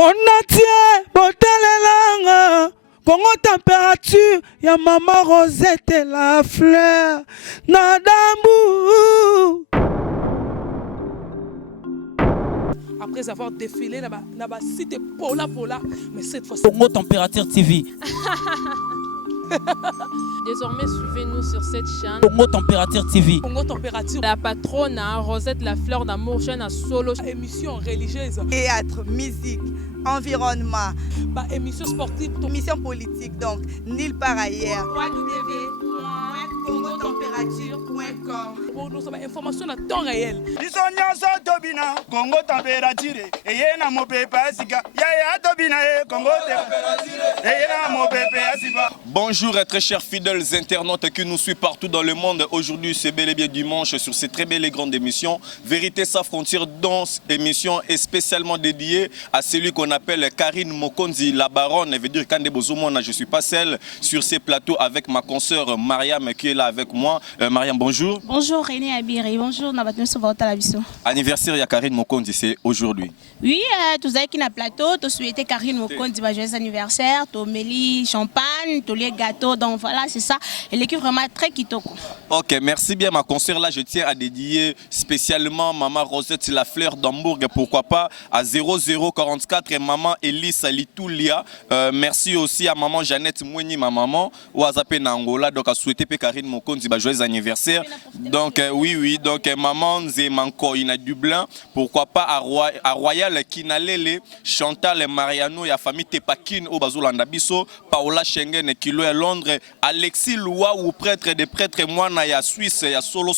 Monatie, botalelanga, Congo température, ya maman Rosette la fleur, Nadambu. Après avoir défilé dans site Pola, mais cette fois-ci. Congo Température TV. Désormais, suivez-nous sur cette chaîne. Congo Température TV. Congo Température. La patronne Rosette la fleur d'amour, jeune à solo. Émission religieuse. Théâtre, musique, environnement. Émission sportive. Émission politique, donc nulle part ailleurs. www.congotempérature.com. Pour nous avoir information à temps réel. Congo Température. Et y a mon pépé Asika. Yaya Tobina Congo Température. Et y a mon pépé Asika. Bonjour très chers fidèles internautes qui nous suivent partout dans le monde. Aujourd'hui c'est bel et bien dimanche sur cette très belle et grande émission Vérité sans frontières, dans émission est spécialement dédiée à celui qu'on appelle Karine Mokonzi, la baronne. Veut dire Kande Bozomona, je suis pas seul sur ces plateaux avec ma consoeur Mariam qui est là avec moi. Mariam, bonjour. Bonjour René Abiri, bonjour Nabatun Sovata Labiso. Anniversaire de Karine Mokonzi, c'est aujourd'hui. Oui, tous avec qui na plateau, tous souhaiter Karine Mokonzi joyeux anniversaire, tous Méli champagne, tous les gâteaux, donc voilà, c'est ça. Et l'équipe vraiment très kitoko. Ok, merci bien ma consoeur. Là, je tiens à dédier spécialement Maman Rosette la fleur d'Hambourg, pourquoi pas à 0044 et Maman Elise Litoulia. Merci aussi à Maman Jeannette Moueni, ma maman, ou à Zapé Angola, donc à souhaiter Karine Mokonzi joyeux anniversaire. Donc oui, donc Maman Zemanko Ina Dublin, pourquoi pas à Royal Kinalele, Chantal Mariano et à famille Tepakine au Bazolanda Bisso, Paola Schengen Kilo à Londres, Alexis Loua ou prêtre des prêtres moi na Suisse ya solo.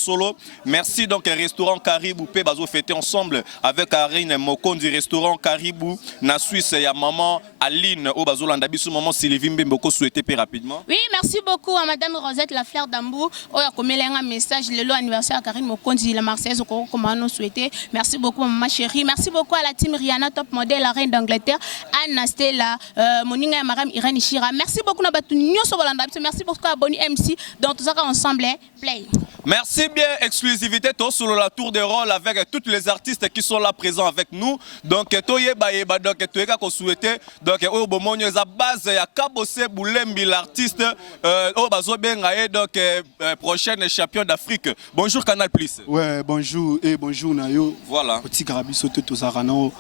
Merci donc restaurant Caribou P bazo fêter ensemble avec Karine Mokonzi restaurant Caribou na Suisse ya maman Aline au Bazolanda Bisso maman Sylvie Mbembo souhaiter rapidement. Oui, merci beaucoup à madame Rosette la fleur d'Hambourg. Oya komela un message le anniversaire à Karine Mokonzi la Marseillaise au comment nous souhaiter. Merci beaucoup maman chérie. Merci beaucoup à la team Rihanna top modèle la reine d'Angleterre, Anna Stella, Moninga Maram Irène Shira. Merci beaucoup Nabatu Nyoso Bolanda. Merci beaucoup à Bonnie MC dans tout ça ensemble play. Merci bien, exclusivité sur la tour de rôle avec tous les artistes qui sont là présents avec nous. Donc toye baeba donc toyeka ko souhaiter donc au bomonyo za base ya Kabose Boulembi l'artiste au bazo benga donc prochaine champion d'Afrique. Bonjour Canal Plus. Ouais, bonjour et bonjour Nayo. Voilà. Petit Garabiso tous arano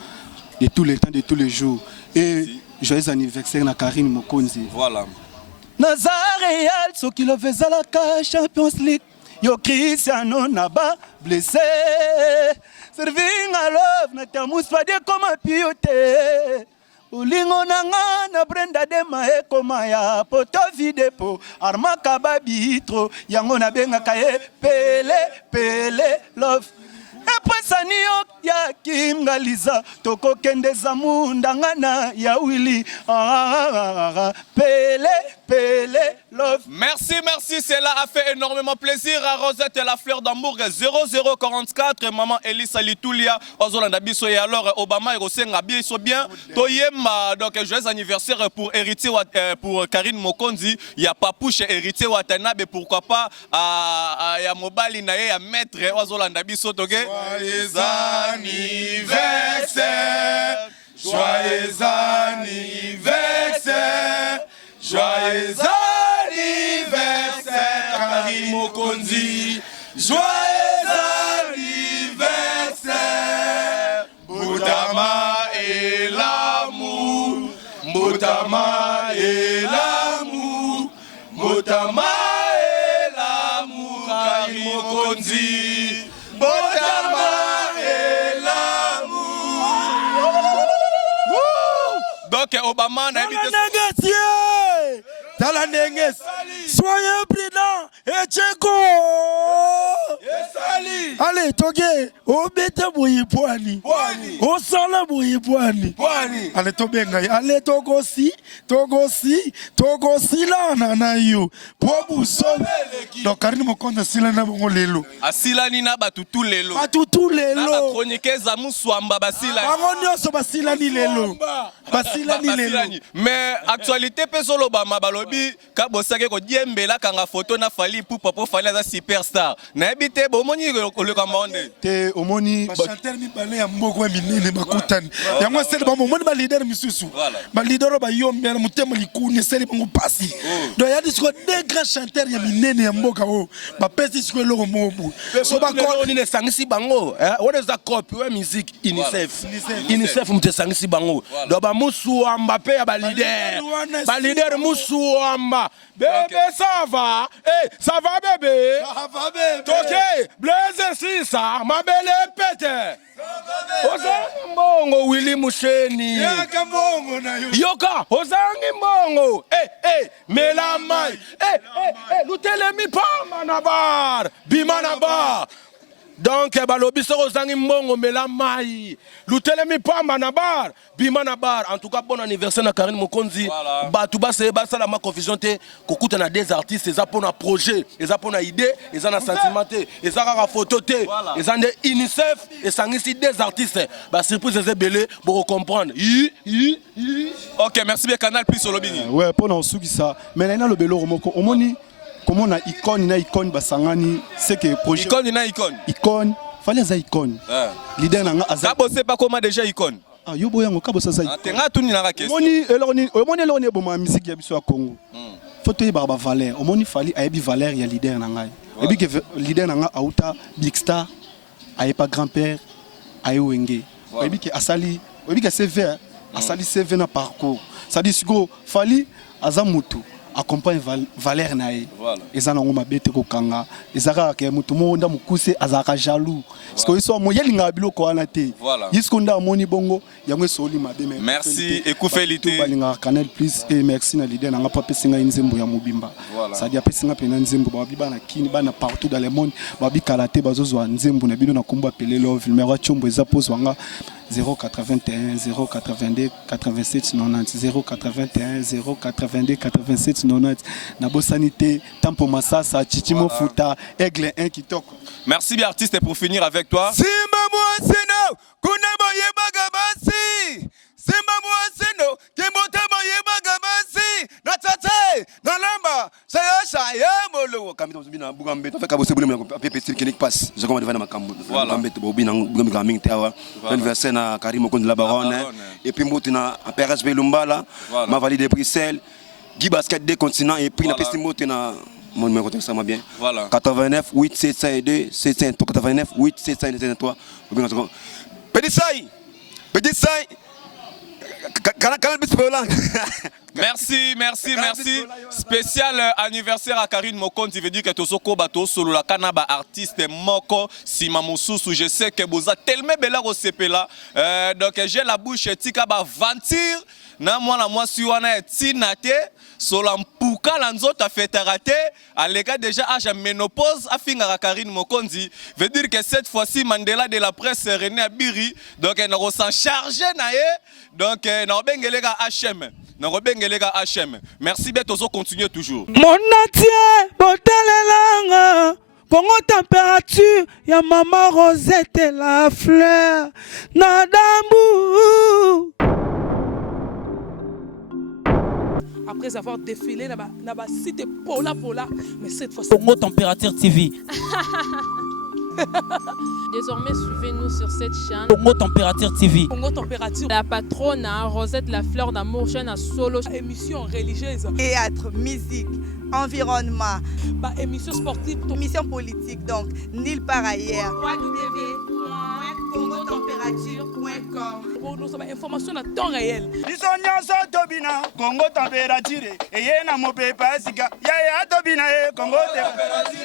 de tous les temps de tous les jours et joyeux anniversaire na Karine Mokonzi. Voilà. Nazareal so qui le faisait la Champions League. Yo Cristiano Naba blessé. Serving à love na tamus pas de comme piote. Ulingo nanga na Brenda de mae koma ya poto videpo arma kababitro yango na benga kaye pele love. Après Sanio ya Kim Galiza toko kende zamundangana ya Willy Pele love. Merci, cela a fait énormément plaisir à Rosette et la fleur d'Hambourg 0044 maman Elisa Litoulia Ozolanda Biso et alors Obama et Rosenga Biso bien Toyema donc joyeux anniversaire pour héritier pour Karine Mokonzi, il y a Papouche héritier Watanabe pourquoi pas à ya Mobali na ya maître Ozolanda Biso toge. Joyeux anniversaire, joyeux anniversaire, joyeux anniversaire, Karine Mokonzi, joyeux anniversaire, Boutama et l'amour, Boutama et l'amour, Boutama et l'amour, Karine Mokonzi. Donc Obama n'a évité Dans la négresse, soyez prudents et tchéko. Allez, toge, obete boyipwani. Osala boyipwani. Allez, tobenga. Allez, togosi la na yo. Pobu so. Donc Karine Mokonzi sila na bongo lelo. Asila ni na batutu lelo. Batutu lelo. Na ba chroniquer za muswamba basila. Angonyo so basila ni lelo. Basila ni lelo. Mais actualité pesolo Obama balobi kabosake ko diembela kanga photo na fali pour papa fali za superstar. Na ebite bomoni oleka monde. te omoni bachanteur mibale ya mboka minene bakutani yango eseli bango omoni balider misusu balider oyo bayombela motema likuni eseli bango mpasi donc yadi sikoyo de grand chanteur ya minene ya mboka oyo bapesi sikoyo eloko mobu so bakonini esangisi bango wana eza copie oyo musique unicef moto esangisi bango donc bamusuwamba mpe ya balider musuwamba bebe ça va bébé toke blaise sisa mabele pete ozangi mbongo Willy Musheni yoka ozangi mbongo mela mai lutelemi pamba na bar bima na bar donc balobi soko ozangi mbongo mela mai lutelemi pamba na bar bima na bar. En tout cas bon anniversaire na Karine Mokonzi. Batu basé basala ma confusion te kokuta na des artistes eza pona projet eza pona idée eza na sentiment te eza kaka photo te eza nde UNICEF esangisi des artistes ba surprise eza belé pour comprendre. OK, merci bien Canal Plus Olobini. Ouais, pona osukisa mais na lobelo romoko omoni comment na icône basangani c'est que projet icône fallait za icône leader nanga aza bosse pas comment déjà icône yo boyango ka bossa za tenga tuni na question omoni eloni boma musique ya biso ya Congo photo ba valeur omoni fali ayebi valeur ya leader nanga ebi que leader nanga auta big star ayepa grand-père ayewenge ebi que asali ebi que CV asali CV na parcours ça dit siko fali aza mutu accompagne Valère nae eza nango mabete kokanga ezaka ke mutu monda mukuse azaka jaloux parce que iso moyelinga biloko wana te yisko nda moni bongo yango soli mabe merci ekufélité balinga Canal Plus et merci na leader nanga papa singa nzembo ya mobimba ça dit apesi nga pena nzembo babi bana kini bana partout dans le monde babi kalaté bazozwa nzembo na bino na kombo appeler love numéro chombo eza pozwanga 081 082 87 90 081 082 87 90 na bosanité Tampo Masasa Chichimo Futa Aigle 1 kitoko. Merci bien artiste et pour finir avec toi. Simba Mwaseno kuna moye bagabasi Simba Mwaseno kimbote moye bagabasi na tate na lamba saya molo kamita bina bugambe to feka bose bulemu na pepe clinique pass je commande na makambo bugambe to bobina bugambe mingi tawa anniversaire na Karim Mokonzi la baronne et puis mbote na PRS Lumbala ma valide Bruxelles Guy Basket des continents et puis na pesi mbote na mon numéro de ça m'a bien 89 8 752 789 8 753 Petit Sai Canal Plus Merci. Spécial anniversaire à Karine Mokonzi. Veut dire que Tosoko Bato solo la kanaba artiste moko Sima Moussousou. Je sais que vous êtes tellement belle au CP là. Donc j'ai la bouche tika ba ventir. Na moi si wana tinate sola mpuka la nzota fait raté. À l'égal déjà âge ménopause a finga Karine Mokonzi. Veut dire que cette fois-ci Mandela de la presse René Abiri. Donc elle ressent chargé naé. Donc na bengelega HM. Merci bien, Tozo, continuez toujours. Mon atier, botalelanga, Congo température, ya maman Rosette et la fleur, Nadambu. Après avoir défilé, na cité Pola, mais cette fois-ci. Congo Température TV. Désormais, suivez-nous sur cette chaîne. Congo Température TV. Congo Température. La patronne Rosette la fleur d'amour, chaîne à solo. Émission religieuse. Théâtre, musique, environnement. Émission sportive. Émission politique, donc nulle part ailleurs. www.congotempérature.com. Pour nous avoir information à temps réel. Isonya Tobina, Congo Température. Et yena mopepa sika. Ya Tobina Congo Température.